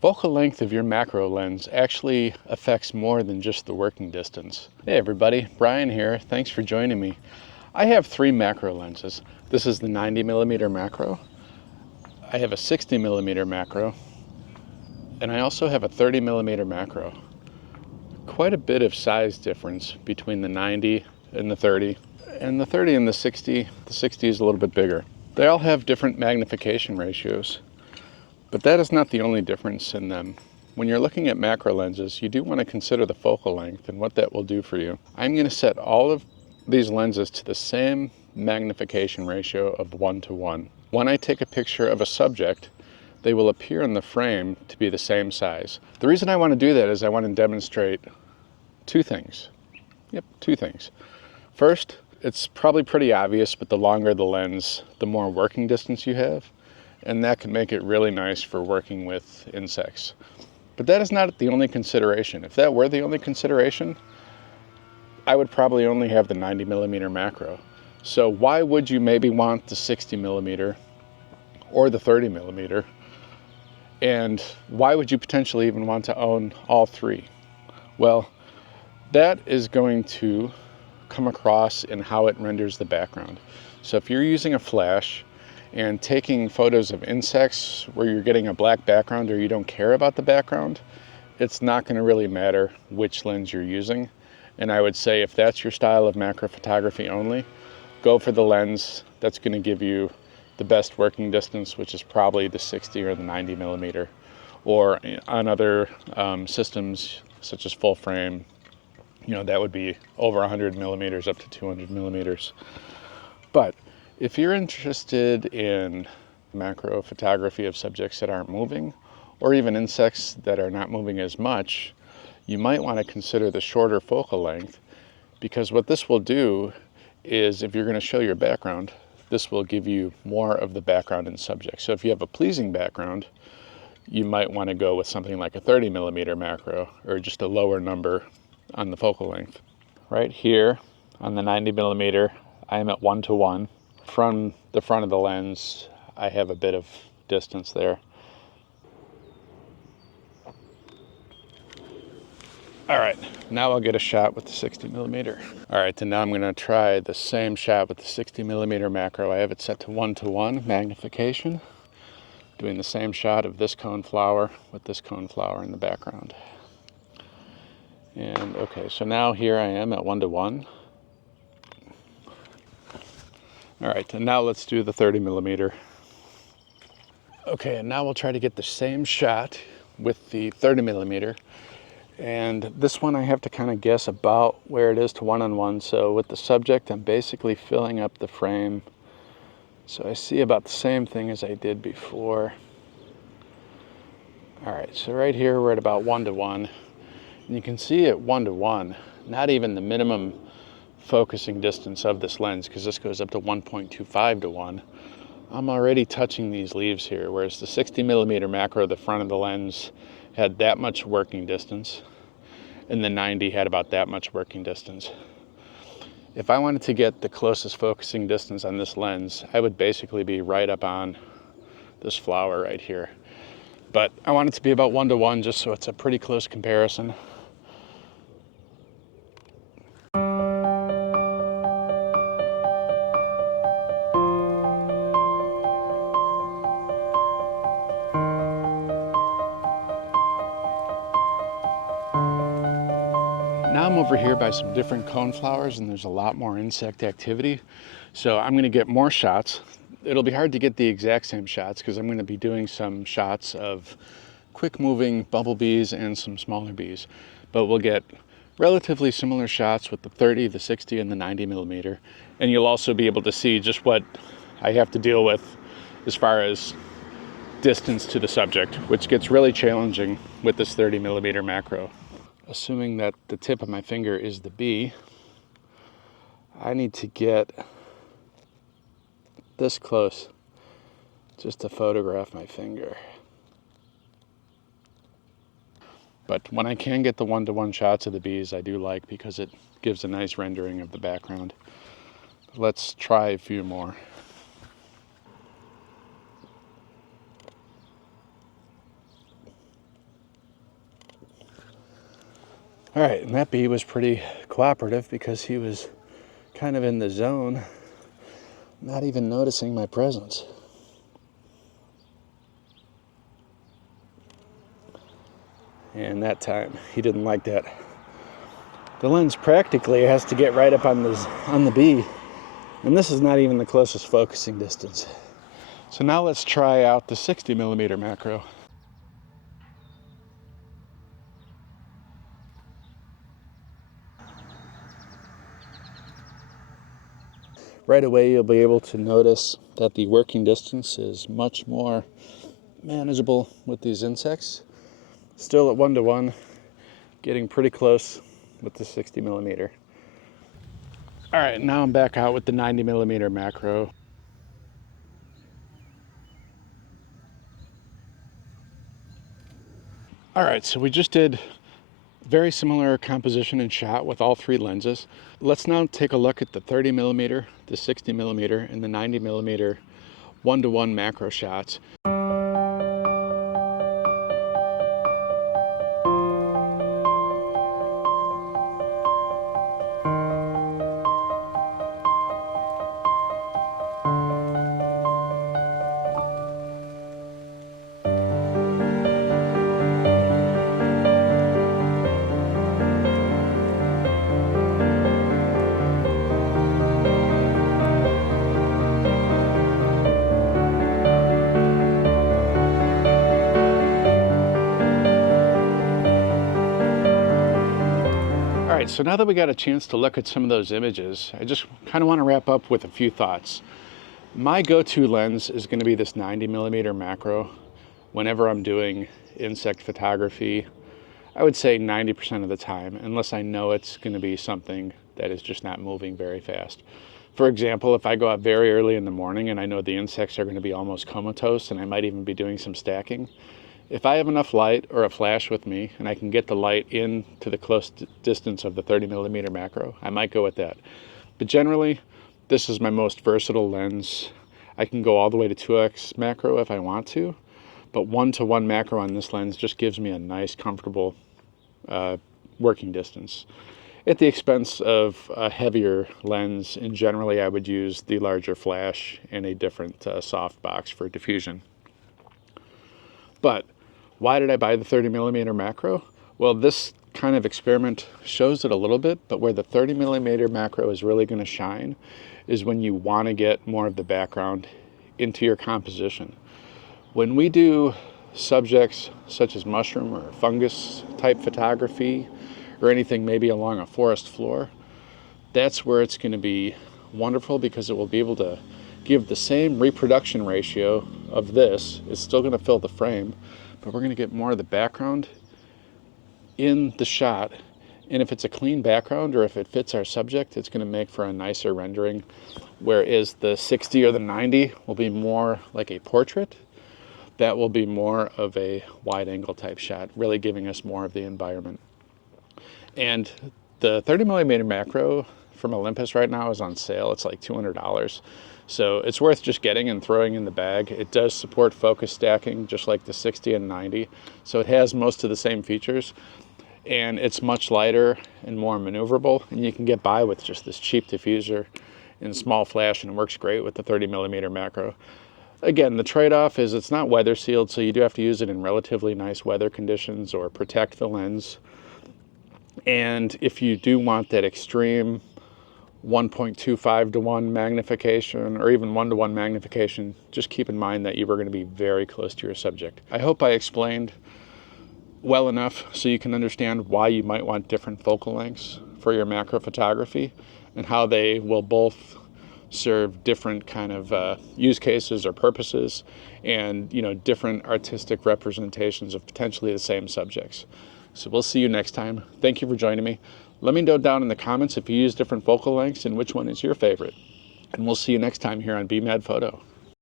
Focal length of your macro lens actually affects more than just the working distance. Hey everybody, Brian here. Thanks for joining me. I have three macro lenses. This is the 90mm macro. I have a 60mm macro, and I also have a 30mm macro. Quite a bit of size difference between the 90 and the 30. And the 30 and the 60 is a little bit bigger. They all have different magnification ratios. But that is not the only difference in them. When you're looking at macro lenses, you do want to consider the focal length and what that will do for you. I'm going to set all of these lenses to the same magnification ratio of 1:1. When I take a picture of a subject, they will appear in the frame to be the same size. The reason I want to do that is I want to demonstrate two things. Two things. First, it's probably pretty obvious, but the longer the lens, the more working distance you have. And that can make it really nice for working with insects. But that is not the only consideration. If that were the only consideration, I would probably only have the 90mm macro. So why would you maybe want the 60mm or the 30mm? And why would you potentially even want to own all three? Well, that is going to come across in how it renders the background. So if you're using a flash, and taking photos of insects where you're getting a black background or you don't care about the background, it's not going to really matter which lens you're using. And I would say if that's your style of macro photography only, go for the lens that's going to give you the best working distance, which is probably the 60 or the 90mm. Or on other systems such as full frame, that would be over 100mm up to 200mm. But if you're interested in macro photography of subjects that aren't moving, or even insects that are not moving as much, you might want to consider the shorter focal length, because what this will do is, if you're going to show your background, this will give you more of the background in subject. So if you have a pleasing background, you might want to go with something like a 30mm macro, or just a lower number on the focal length. Right here on the 90mm, I am at 1:1. From the front of the lens, I have a bit of distance there. All right, now I'll get a shot with the 60mm. All right, and now I'm going to try the same shot with the 60mm macro. I have it set to 1:1 magnification, doing the same shot of this coneflower with this coneflower in the background. And okay, so now here I am at 1:1. All right, and now let's do the 30mm. Okay, and now we'll try to get the same shot with the 30mm. And this one I have to kind of guess about where it is to 1:1. So with the subject, I'm basically filling up the frame. So I see about the same thing as I did before. All right, so right here we're at about 1:1. And you can see at 1:1, not even the minimum focusing distance of this lens, because this goes up to 1.25:1. I'm already touching these leaves here, whereas the 60mm macro, the front of the lens, had that much working distance, and the 90 had about that much working distance. If I wanted to get the closest focusing distance on this lens, I would basically be right up on this flower right here. But I want it to be about 1:1, just so it's a pretty close comparison. Now I'm over here by some different coneflowers, and there's a lot more insect activity. So I'm going to get more shots. It'll be hard to get the exact same shots because I'm going to be doing some shots of quick moving bumblebees and some smaller bees. But we'll get relatively similar shots with the 30, the 60, and the 90mm. And you'll also be able to see just what I have to deal with as far as distance to the subject, which gets really challenging with this 30mm macro. Assuming that the tip of my finger is the bee, I need to get this close just to photograph my finger. But when I can get the 1:1 shots of the bees, I do like, because it gives a nice rendering of the background. Let's try a few more. All right, and that bee was pretty cooperative because he was kind of in the zone, not even noticing my presence. And that time, he didn't like that. The lens practically has to get right up on the bee, and this is not even the closest focusing distance. So now let's try out the 60mm macro. Right away, you'll be able to notice that the working distance is much more manageable with these insects. Still at 1:1, getting pretty close with the 60mm. All right, now I'm back out with the 90mm macro. All right, so we just did very similar composition and shot with all three lenses. Let's now take a look at the 30mm, the 60mm, and the 90mm 1:1 macro shots. All right, so now that we got a chance to look at some of those images, I just kind of want to wrap up with a few thoughts. My go-to lens is going to be this 90mm macro whenever I'm doing insect photography. I would say 90% of the time, unless I know it's going to be something that is just not moving very fast. For example, if I go out very early in the morning and I know the insects are going to be almost comatose and I might even be doing some stacking, if I have enough light or a flash with me and I can get the light in to the close distance of the 30mm macro, I might go with that. But generally, this is my most versatile lens. I can go all the way to 2x macro if I want to, but 1:1 macro on this lens just gives me a nice, comfortable working distance. At the expense of a heavier lens, and generally I would use the larger flash and a different soft box for diffusion. But why did I buy the 30mm macro? Well, this kind of experiment shows it a little bit, but where the 30mm macro is really going to shine is when you want to get more of the background into your composition. When we do subjects such as mushroom or fungus type photography, or anything maybe along a forest floor, that's where it's going to be wonderful because it will be able to give the same reproduction ratio of this. It's still going to fill the frame, but we're going to get more of the background in the shot. And if it's a clean background or if it fits our subject, it's going to make for a nicer rendering. Whereas the 60 or the 90 will be more like a portrait. That will be more of a wide angle type shot, really giving us more of the environment. And the 30mm macro from Olympus right now is on sale. It's like $200. So it's worth just getting and throwing in the bag. It does support focus stacking, just like the 60 and 90. So it has most of the same features. And it's much lighter and more maneuverable. And you can get by with just this cheap diffuser and small flash, and it works great with the 30mm macro. Again, the trade-off is it's not weather sealed, so you do have to use it in relatively nice weather conditions or protect the lens. And if you do want that extreme 1.25:1 magnification or even 1:1 magnification, just keep in mind that you are going to be very close to your subject. I hope I explained well enough so you can understand why you might want different focal lengths for your macro photography and how they will both serve different kind of use cases or purposes, and different artistic representations of potentially the same subjects. So we'll see you next time. Thank you for joining me. Let me know down in the comments if you use different focal lengths and which one is your favorite. And we'll see you next time here on Be Mad Photo.